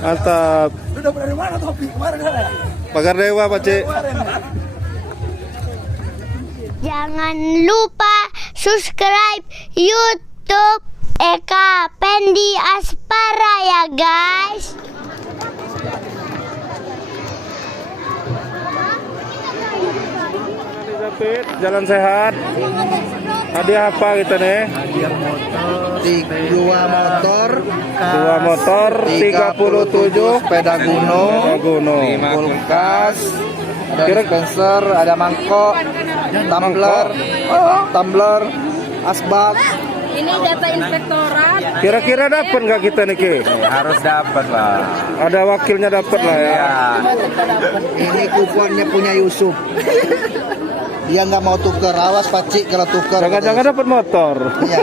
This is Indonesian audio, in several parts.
Mantap. Udah dari mana topi kemarin ya? Pagar Dewa, Pak Cik. Jangan lupa subscribe YouTube Eka Pendi Aspara ya guys. Jalan sehat. Hadiah apa kita nih? Hadiah motor, 2 motor, 37 sepeda gunung, kulkas, ada dispenser, ada mangkok, tumbler, asbak. Ini data inspektorat. Kira-kira dapat nggak kita nih Ki? Harus dapat lah. Ada wakilnya dapat lah ya. Ini kuponnya punya Yusuf. Dia nggak mau tuker, awas Pakcik kalau tuker. Jangan-jangan dapat motor. Iya.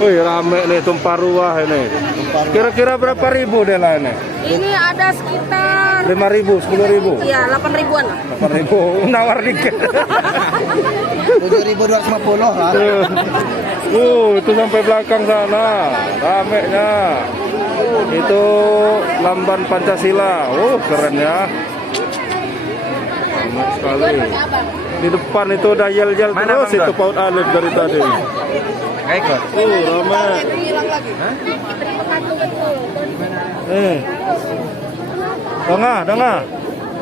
Wih rame nih tumpah ruah ini. Kira-kira berapa ribu deh lah ini? Ini ada sekitar 5.000, 10.000. ya 8 ribuan lah. 8.000, nawar dikit. 7.250 lah. Itu sampai belakang sana, ramenya. Itu lamban Pancasila. Keren ya. Ramai sekali. Di depan itu udah yel-yel terus itu Paut Alif dari tadi. Ikut. Ramai. Dengah.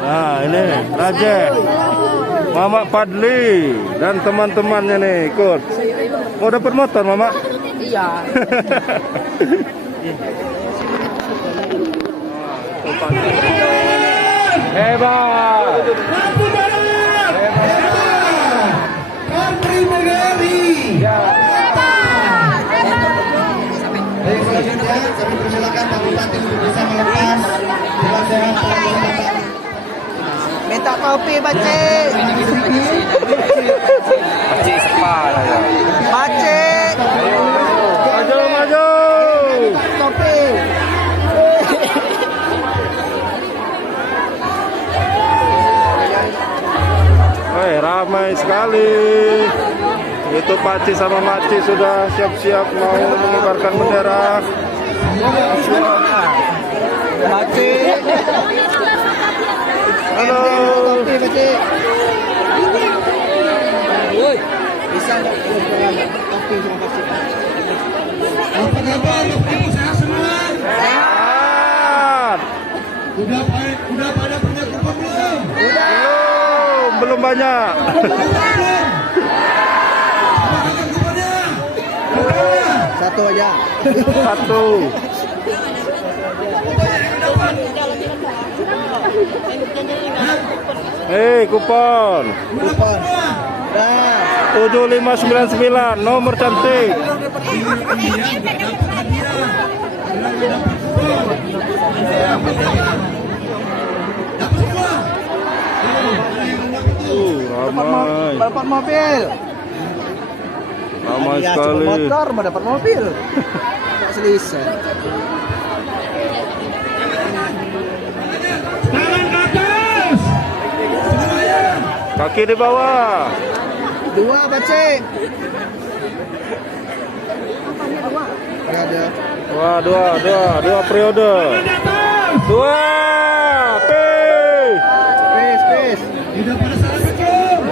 Nah ini Raja, Mama Padli dan teman-temannya nih ikut. Mau dapat motor Mama? Iya. Hebat. Country Megari. Baik, selanjutnya kami persilakan Pak Bupati untuk bisa melepas jalan sehat. Minta topi, Pakcik. Pakcik sepala ya. Pakcik. Maju. Topi. Ramai sekali. Itu Paci sama Maci sudah siap-siap mau mengibarkan bendera. Pakcik. Halo. Topi, Pakcik. Woi, bisa topi sama Pakcik. Apa kabar? Topi sehat semua? Sehat. Udah pada punya kupon belum? Belum banyak. Satu aja. Satu. Kupon. Kupon. Nah, 7599 nomor cantik. Ramai. dapat mobil. Ramai Ya, sekali. cuma motor mau dapat mobil. Tak selesai. Tangan ke atas. Kaki di bawah. 2 Pakcik. Ada. Wah, dua periode. 2. Space. Tidak pada salah betul.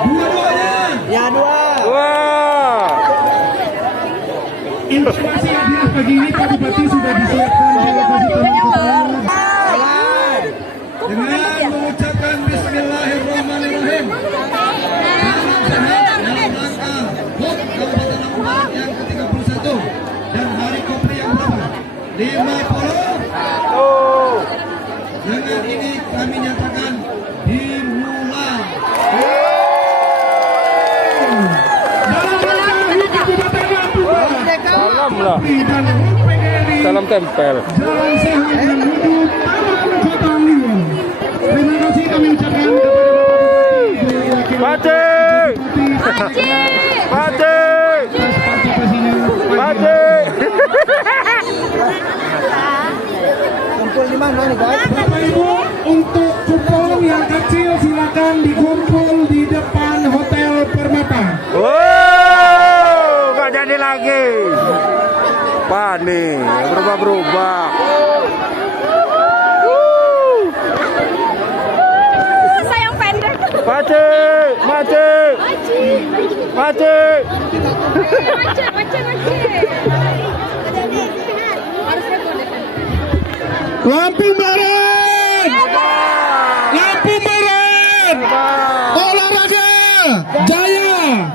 Dua-duanya. Ya 2. Informasi hadiah pagi ini Pak Bupati sudah disiapkan di lokasi teman-teman. Dengan mengucapkan Bismillahirrahmanirrahim. Salam sehat dalam rangka HUT Kabupaten Lampung yang ke-31 dan Hari Kopri yang berapa? 50. Dengan ini kami nyatakan dimulai. Dalam rangka HUT Kabupaten Lampung. Salam lah. Dan PGRI Salam tempel. Jalan sehat menuju Taman Kota Liwang. Terima kasih kami ucapkan kepada Bapak Bupati. Kumpul di mana nih guys? Bapak Ibu, untuk kupon yang kecil silakan silakan dikumpul di depan Hotel Permata. Wow, nggak jadi lagi. Wah nih, berubah-berubah. Sayang pendek. Macet, macet, macet. Lampu merah, lampu merah, olahraga, jaya.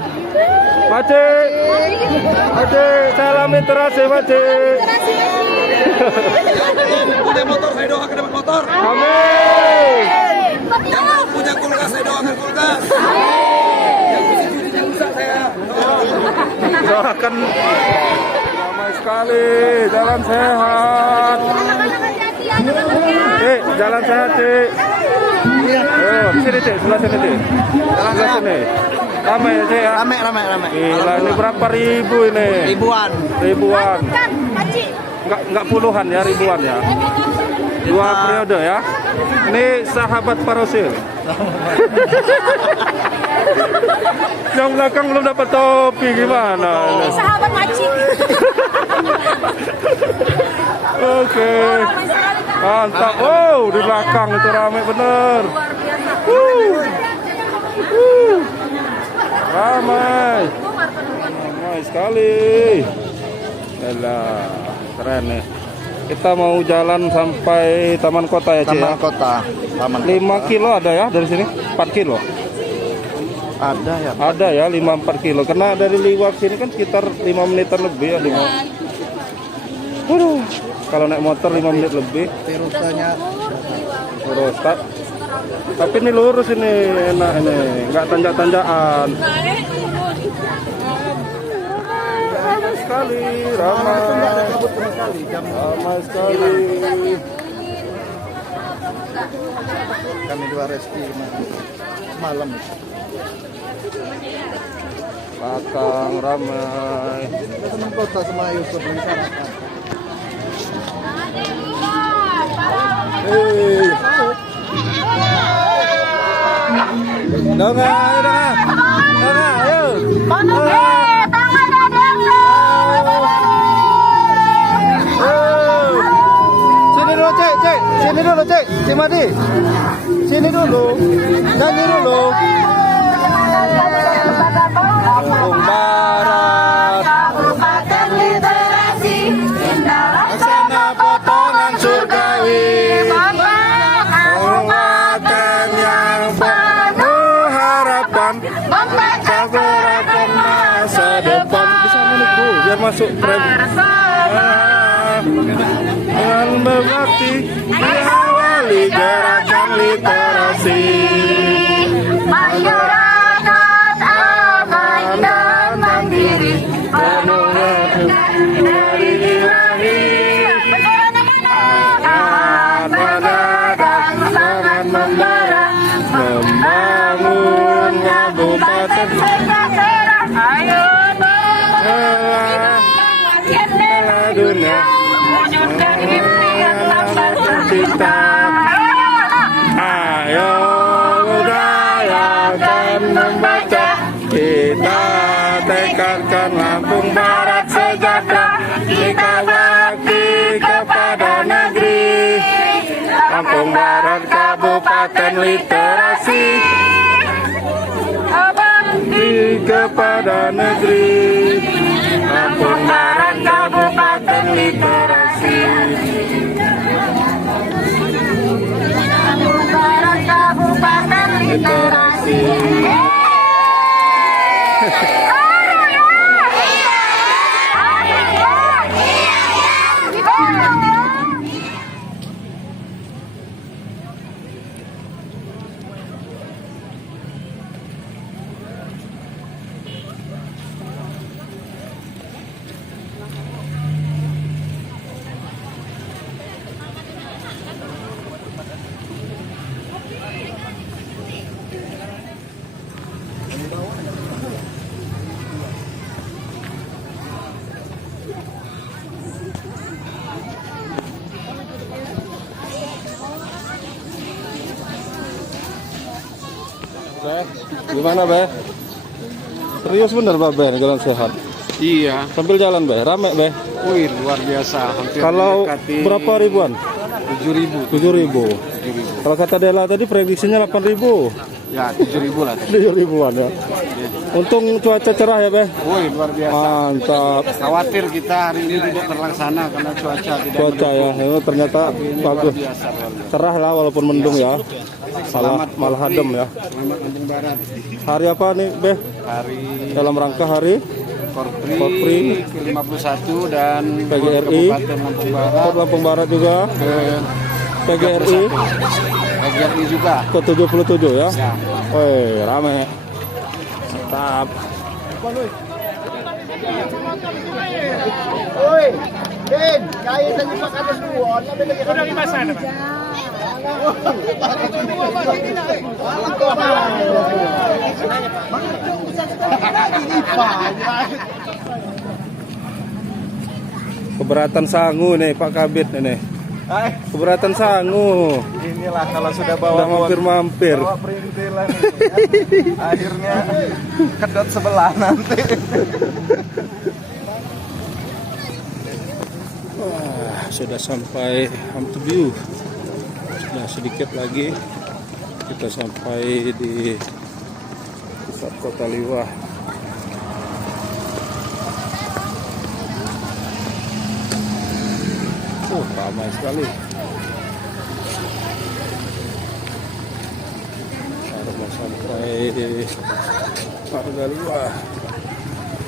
Macet, macet, salamin terasi macet. Punya motor saya doakan dapat motor. Amin. Yang punya kulkas saya doakan kulkas. Yang bisa judi yang rusak saya. Doakan ramai sekali, jalan sehat. Cik, jalan sehat, Cik. Oh, sini, Cik, sebelah sini, Cik. Sebelah sini. Ramai ya, Cik ya? Rame. Gila, ini berapa ribu ini? Ribuan. Ribuan. Enggak puluhan ya, ribuan ya. 2 periode ya. Ini sahabat Parosil. Yang belakang belum dapat topi gimana? Sahabat macik. Oke. Mantap. Oh, di belakang itu ramai bener. Ramai. Ramai sekali. Elah, keren nih. Kita mau jalan sampai Taman Kota ya, Cik? Taman Kota. 5 kilo ada ya dari sini? 4 kilo? Ada ya. Ada ya, 5-4 kilo. Karena dari Liwak sini kan sekitar 5 menitan lebih ya. Waduh, kalau naik motor 5 menit lebih. Rutenya Lurus, tapi ini lurus ini, enak ini. Nggak tanjak-tanjakan. Ramai sekali, ramai. Ramai sekali. kami 2 reski malam. Belakang ramai. Taman Kota sama Yusuf rencanakan. Hei. Dongeng, ayo dongeng. Dongeng, ayo. Sini dulu, Cek. Sini dulu, Cek. Cik Madi. Sini dulu. Nyanyi dulu. Lampung Barat. Kabupaten literasi, indah Laksana potongan surgawi. Kabupaten yang penuh harapan. Segerakan masa depan. Bisa menit, Bu, biar masuk tren. Dengan berbakti diawali gerakan literasi. masyarakat aman dan mandiri, Penuh dari ilahi. Mendadak sangat membara, membangun kabupaten ayo dunia. wujudkan impian Cita. Ayo budayakan membaca, kita tekadkan Lampung Barat sejahtera, kita bakti kepada negeri. Lampung Barat Kabupaten Literasi, bakti kepada negeri. Lampung Barat Kabupaten Literasi. Barat Kabupaten Literasi. Gimana, Be? Serius bener, Be, jalan sehat. Iya. Sambil jalan, Be. Rame, Be. Wih, luar biasa. Hampir Kalau mendekati berapa ribuan? 7.000. 7.000. Kalau kata Dela tadi prediksinya 8.000. Ya, 7.000 lah. 7.000-an ya. Untung cuaca cerah ya, Be. Wih, luar biasa. Mantap. Khawatir kita hari ini tidak terlaksana karena cuaca tidak Cuaca ya. Ini ternyata bagus. biasa. Luar biasa. Cerah lah walaupun mendung ya. Malah adem ya. Selamat Bandung Barat. Hari apa nih, Be? Hari Dalam rangka hari Korpri ke-51 dan PGRI Kabupaten Lampung Barat Kota Lampung Barat juga ke PGRI PGRI juga. ke 77 ya. Ya. Woi, rame. Mantap. Oi, Den, kaya sa lipat ka sa buwan, nabili ka ng Limasan naman. Keberatan sangu nih Pak Kabit nih. Keberatan sangu. Inilah kalau sudah Udah mampir-mampir. bawa perintilan ini, kan? Akhirnya kedot sebelah nanti. Wah, sudah sampai Hamtu View. Sudah sedikit lagi kita sampai di pusat Kota Liwah. Ramai sekali. Mau sampai Harga Liwah.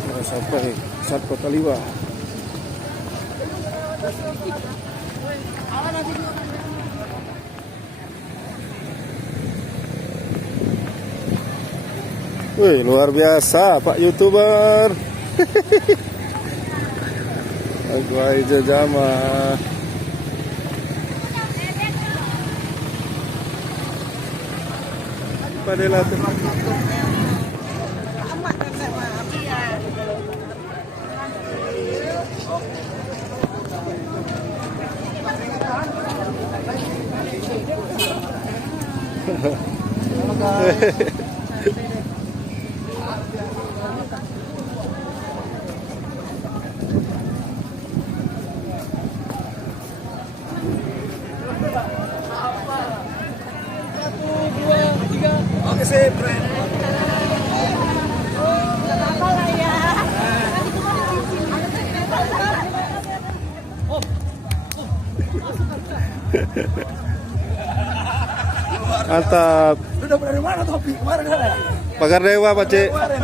Mau sampai pusat Kota Liwah. Wih, luar biasa Pak YouTuber. Aku aja jama. Padahal tuh. Oke, sip, friend. Mantap. Lu dapat dari mana topi? Kemarin ya? Pagar Dewa, Pak Cik. Kemarin.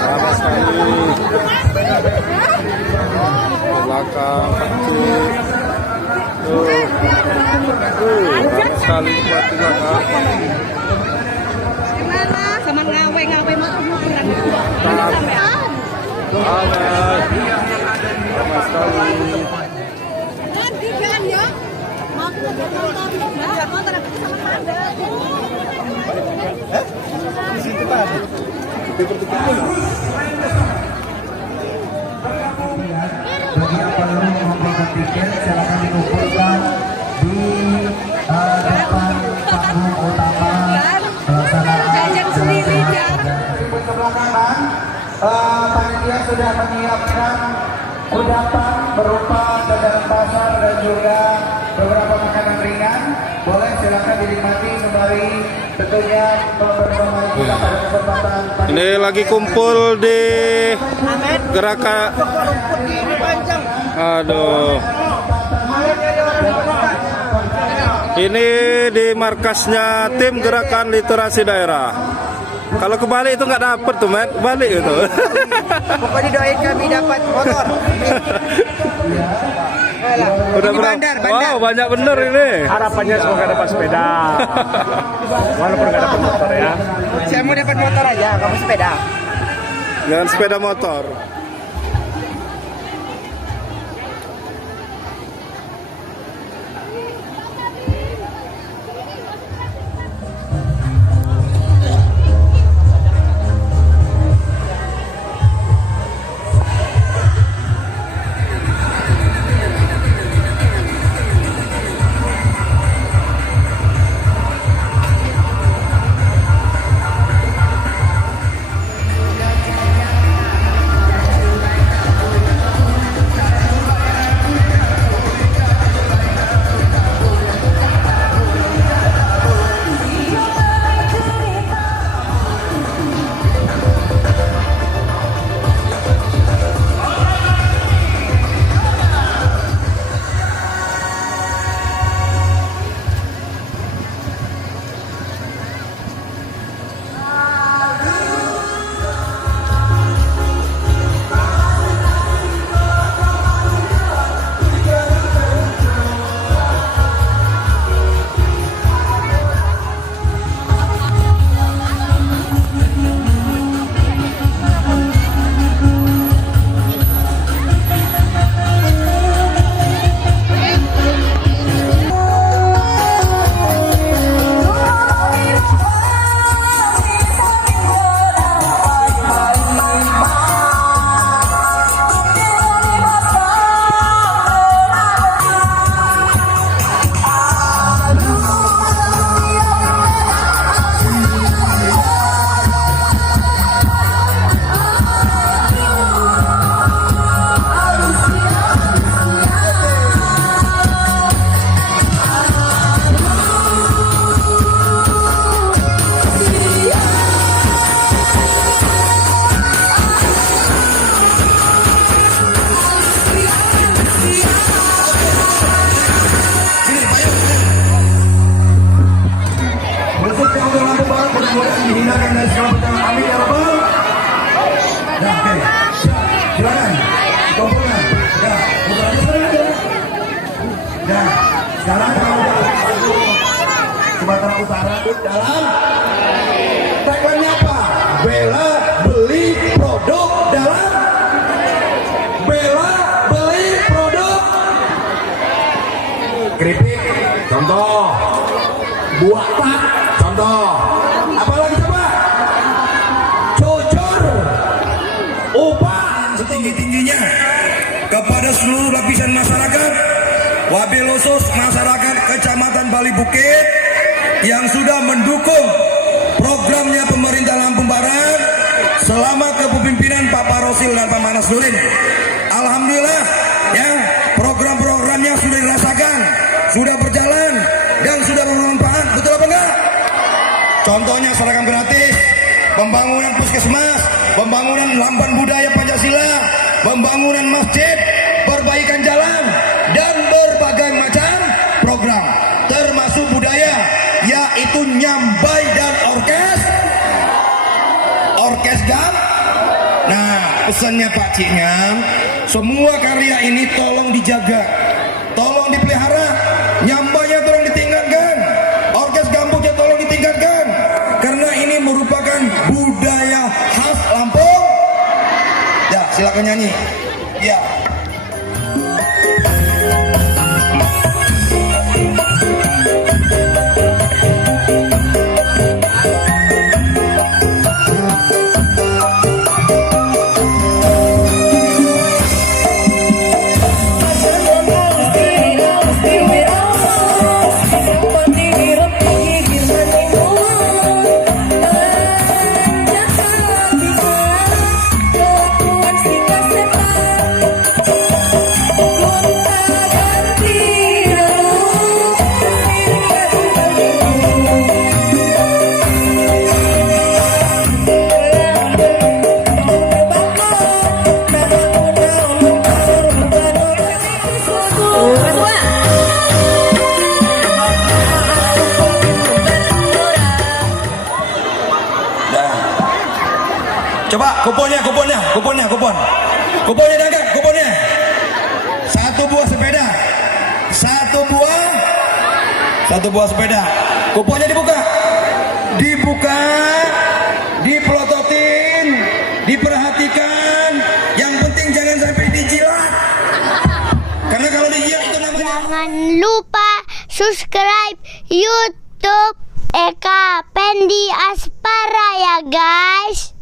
Ramai sekali. Belakang Pak Cik. Ramai sekali buat di belakang. Gimana? Sama ngawe-ngawe motor-motoran. Ramai. Ramai sekali. Nanti kan ya. Mau ke motor aku sama Anda. Di situ tadi. Bagi yang baru membeli tiket silakan dikumpulkan di depan panggung utama pelaksanaan. Jajan sendiri ya. Di sebelah kanan, panitia sudah menyiapkan kudapan berupa jajanan pasar dan juga beberapa makanan ringan. Boleh silakan dinikmati sembari tentunya bermain kuda pada kesempatan. Ini lagi kumpul di gerakan. Aduh. Ini di markasnya tim gerakan literasi daerah. Kalau kebalik itu nggak dapet tuh, men. Balik itu. Pokoknya doain kami dapat motor. Udah bandar. Wow, banyak bener ini. Harapannya semoga dapat sepeda. Walaupun nggak dapat motor ya. Saya mau dapat motor aja, kamu sepeda. Jangan sepeda motor. mudah-mudahan dihindarkan dari segala bencana. Amin ya rabbal. Nah, oke. Silakan. Kumpulkan. Ya, putar aja sana aja. Ya, sekarang kalau Sumatera Utara dalam tagline-nya apa? Bela beli produk dalam. Bela beli produk keripik, contoh. Buah tak, contoh. Apalagi coba? Jujur, upah setinggi-tingginya kepada seluruh lapisan masyarakat, wabil khusus masyarakat Kecamatan Bali Bukit yang sudah mendukung programnya pemerintah Lampung Barat selama kepemimpinan Pak Parosil dan Pak Manas Nurin. Alhamdulillah, ya, program-programnya sudah dirasakan, sudah berjalan dan sudah bermanfaat, betul apa enggak? Contohnya seragam gratis, pembangunan puskesmas, pembangunan lamban budaya Pancasila, pembangunan masjid, perbaikan jalan, dan berbagai macam program, termasuk budaya, yaitu nyambai dan orkes gam. Nah, pesannya Pak Cik Nyam, semua karya ini tolong dijaga, tolong dipelihara, nyambainya tolong ditingkatkan, orkes gambusnya tolong ditingkatkan, karena ini merupakan budaya khas Lampung. Ya, silakan nyanyi. Ya. Coba kuponnya dagang, kuponnya. Satu buah sepeda. Kuponnya dibuka, dipelototin, diperhatikan. Yang penting jangan sampai dijilat. Karena kalau dijilat itu namanya. Jangan lupa subscribe YouTube Eka Pendi Aspara ya guys.